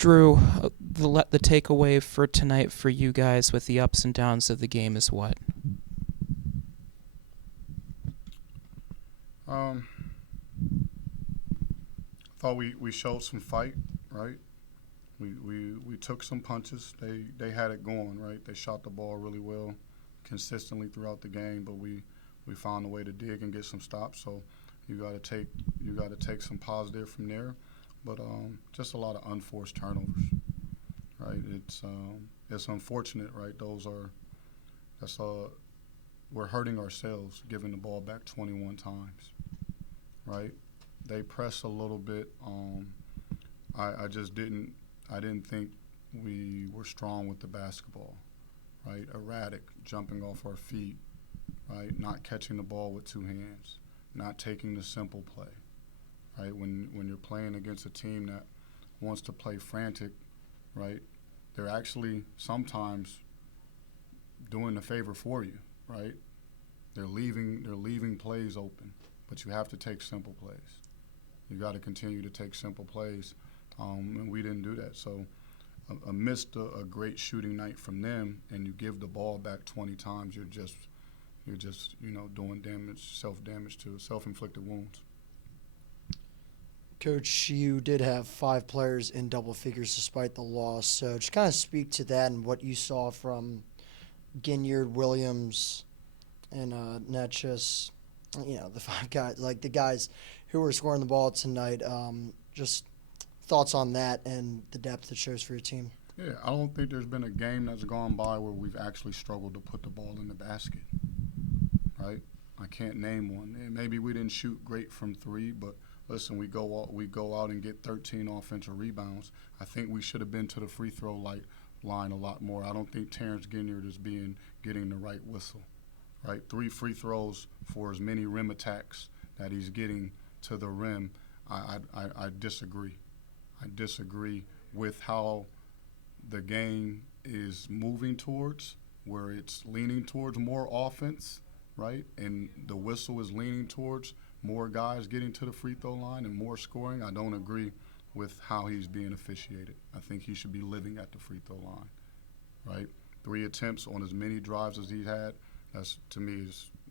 Drew, the takeaway for tonight for you guys with the ups and downs of the game is what? Um, thought we showed some fight, right? We took some punches. They had it going, right? They shot the ball really well, consistently throughout the game, but we found a way to dig and get some stops. So you got to take some positive from there, but just a lot of unforced turnovers, right? It's unfortunate, right? That's we're hurting ourselves giving the ball back 21 times, right? They press a little bit. I just didn't think we were strong with the basketball, right? Erratic, jumping off our feet, right? Not catching the ball with two hands, not taking the simple play, right? When you're playing against a team that wants to play frantic, right? They're actually sometimes doing the favor for you, right? They're leaving plays open, but you have to take simple plays. You got to continue to take simple plays, and we didn't do that. So amidst a great shooting night from them, and you give the ball back 20 times, you're just doing damage, self-damage to self-inflicted wounds. Coach, you did have 5 players in double figures despite the loss. So just kind of speak to that and what you saw from Ginyard, Williams, and Netchus. The 5 guys, like the guys who were scoring the ball tonight. Just thoughts on that and the depth it shows for your team. Yeah, I don't think there's been a game that's gone by where we've actually struggled to put the ball in the basket, right? I can't name one. And maybe we didn't shoot great from three, but listen, we go out and get 13 offensive rebounds. I think we should have been to the free throw line a lot more. I don't think Terrence Ginyard is getting the right whistle, right? 3 free throws for as many rim attacks that he's getting to the rim. I disagree. I disagree with how the game is moving towards, where it's leaning towards more offense, right? And the whistle is leaning towards more guys getting to the free throw line and more scoring. I don't agree with how he's being officiated. I think he should be living at the free throw line, right? 3 attempts on as many drives as he had. That's, to me,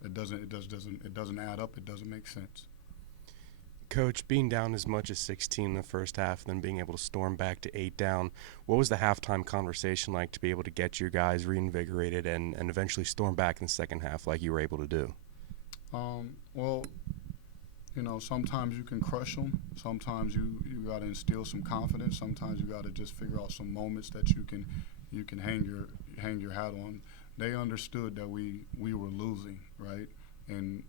it doesn't add up. It doesn't make sense. Coach, being down as much as 16 in the first half, and then being able to storm back to 8 down, what was the halftime conversation like to be able to get your guys reinvigorated and eventually storm back in the second half like you were able to do? Well, sometimes you can crush them. Sometimes you got to instill some confidence. Sometimes you got to just figure out some moments that you can hang your hat on. They understood that we were losing, right? And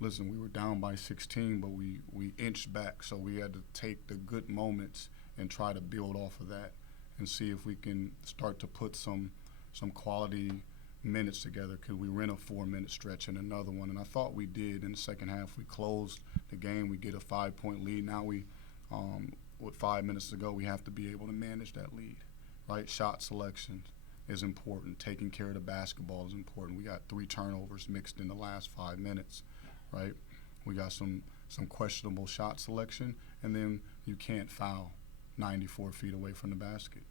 listen, we were down by 16, but we inched back, so we had to take the good moments and try to build off of that and see if we can start to put some quality minutes together. Could we rent a 4-minute stretch and another one? And I thought we did in the second half. We closed the game. We get a 5-point lead. Now with 5 minutes to go, we have to be able to manage that lead, right? Shot selection is important. Taking care of the basketball is important. We got 3 turnovers mixed in the last 5 minutes, right? We got some questionable shot selection, and then you can't foul 94 feet away from the basket.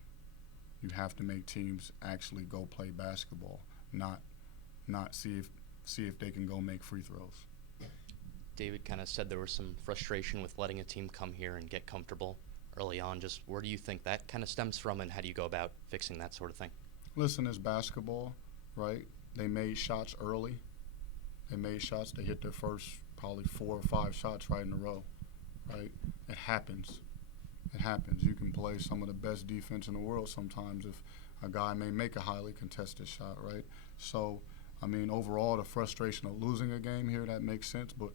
You have to make teams actually go play basketball, not see if they can go make free throws. David kind of said there was some frustration with letting a team come here and get comfortable early on. Just where do you think that kind of stems from, and how do you go about fixing that sort of thing? Listen, it's basketball, right? They made shots early. They made shots. They hit their first probably 4 or 5 shots right in a row, right? It happens. It happens. You can play some of the best defense in the world sometimes if a guy may make a highly contested shot, right? So, overall, the frustration of losing a game here, that makes sense. But,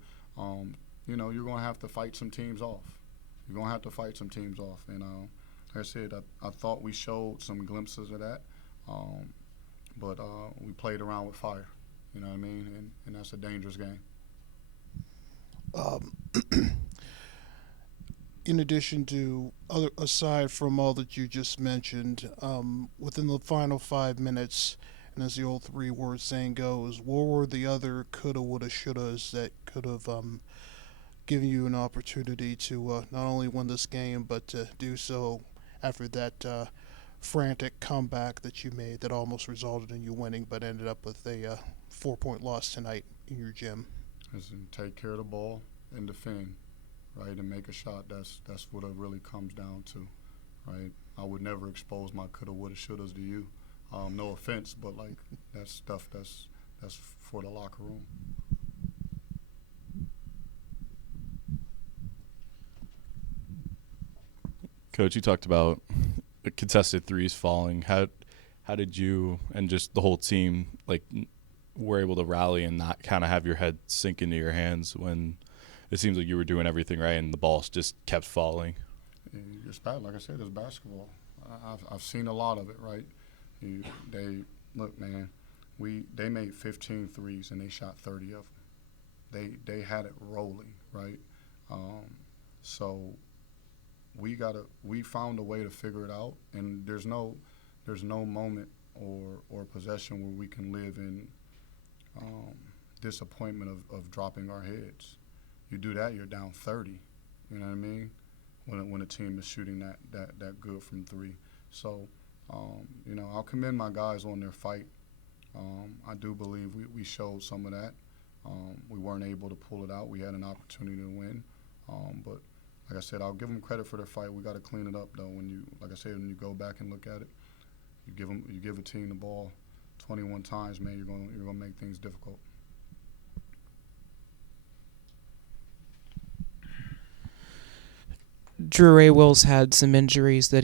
you're going to have to fight some teams off. You're going to have to fight some teams off. And like I said, I thought we showed some glimpses of that. But we played around with fire. You know what I mean? And that's a dangerous game. In addition to aside from all that you just mentioned, within the final 5 minutes, and as the old 3-word saying goes, what were the other coulda, woulda, shouldas that could have given you an opportunity to not only win this game but to do so after that frantic comeback that you made that almost resulted in you winning, but ended up with a 4-point loss tonight in your gym? Listen, take care of the ball and defend, right, and make a shot. That's what it really comes down to, right? I would never expose my coulda, woulda, shouldas to you. No offense, but like that's stuff that's for the locker room. Coach, you talked about the contested threes falling. How did you and just the whole team were able to rally and not kind of have your head sink into your hands when it seems like you were doing everything right and the ball just kept falling? It's bad. Like I said, it's basketball. I've seen a lot of it, right? They look, man. They made 15 threes and they shot 30 of them. They had it rolling, right? So we found a way to figure it out, and there's no moment or possession where we can live in disappointment of dropping our heads. You do that, you're down 30. You know what I mean? When a team is shooting that good from three. So, I'll commend my guys on their fight. I do believe we showed some of that. We weren't able to pull it out. We had an opportunity to win. But like I said, I'll give them credit for their fight. We got to clean it up, though. When you go back and look at it, you give a team the ball 21 times, man, you're gonna make things difficult. Drew Ray Wills had some injuries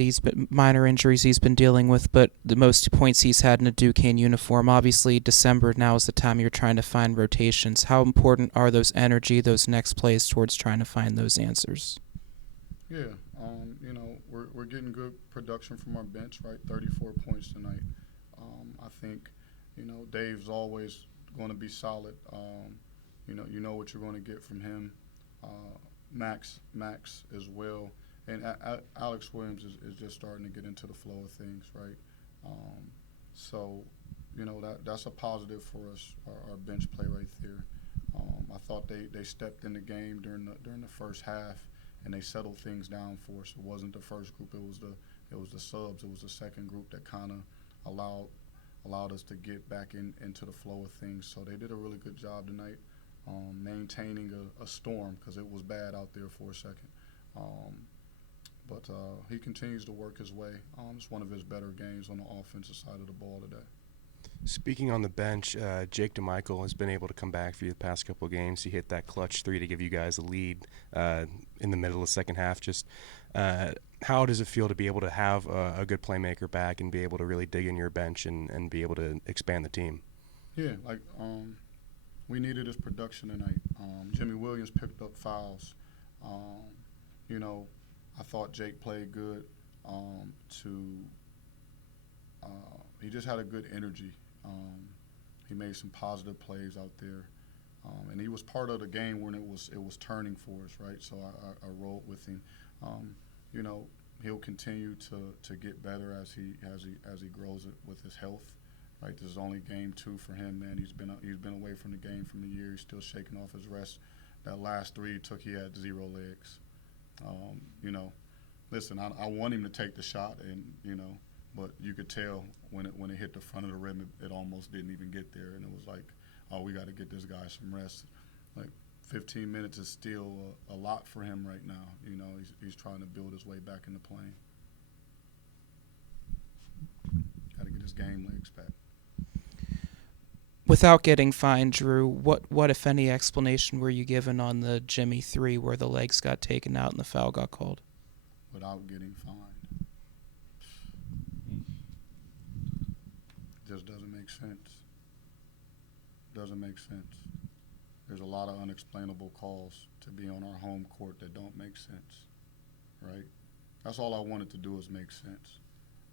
minor injuries he's been dealing with, but the most points he's had in a Duquesne uniform. Obviously, December now is the time you're trying to find rotations. How important are those next plays towards trying to find those answers? Yeah, we're getting good production from our bench, right? 34 points tonight. I think, Dave's always going to be solid. You know what you're going to get from him. Max as well, and Alex Williams is just starting to get into the flow of things, right? So, that's a positive for us, our bench play right there. I thought they stepped in the game during the first half, and they settled things down for us. It wasn't the first group; it was the subs. It was the second group that kind of allowed us to get back into the flow of things. So they did a really good job tonight. Maintaining a storm because it was bad out there for a second. But he continues to work his way. It's one of his better games on the offensive side of the ball today. Speaking on the bench, Jake DeMichael has been able to come back for you the past couple of games. He hit that clutch three to give you guys a lead in the middle of the second half. Just how does it feel to be able to have a good playmaker back and be able to really dig in your bench and be able to expand the team? Yeah, we needed his production tonight. Jimmy Williams picked up fouls. I thought Jake played good. He just had a good energy. He made some positive plays out there, and he was part of the game when it was turning for us, right? So I rolled with him. He'll continue to get better as he grows it with his health. Right, this is only game 2 for him, man. He's been away from the game from the year. He's still shaking off his rest. That last 3 he had 0 legs. Listen, I want him to take the shot, but you could tell when it hit the front of the rim, it almost didn't even get there, and it was like, oh, we got to get this guy some rest. 15 minutes is still a lot for him right now. He's trying to build his way back in the plane. Got to get his game legs back. Without getting fined, Drew, what if any explanation were you given on the Jimmy 3 where the legs got taken out and the foul got called? Without getting fined. Just doesn't make sense. Doesn't make sense. There's a lot of unexplainable calls to be on our home court that don't make sense, right? That's all I wanted to do is make sense.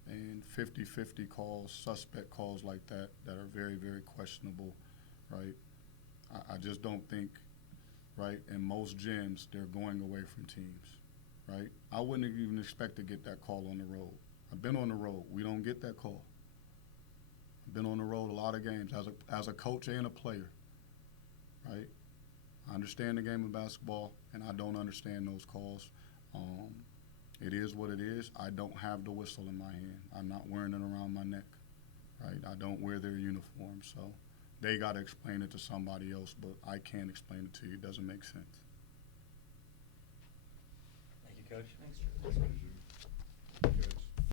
And 50-50 calls, suspect calls like that are very, very questionable, right? I just don't think, right, in most gyms, they're going away from teams, right? I wouldn't even expect to get that call on the road. I've been on the road. We don't get that call. I've been on the road a lot of games as a coach and a player, right? I understand the game of basketball, and I don't understand those calls. It is what it is. I don't have the whistle in my hand. I'm not wearing it around my neck, right? I don't wear their uniform, so they got to explain it to somebody else, but I can't explain it to you. It doesn't make sense. Thank you, Coach. Thanks.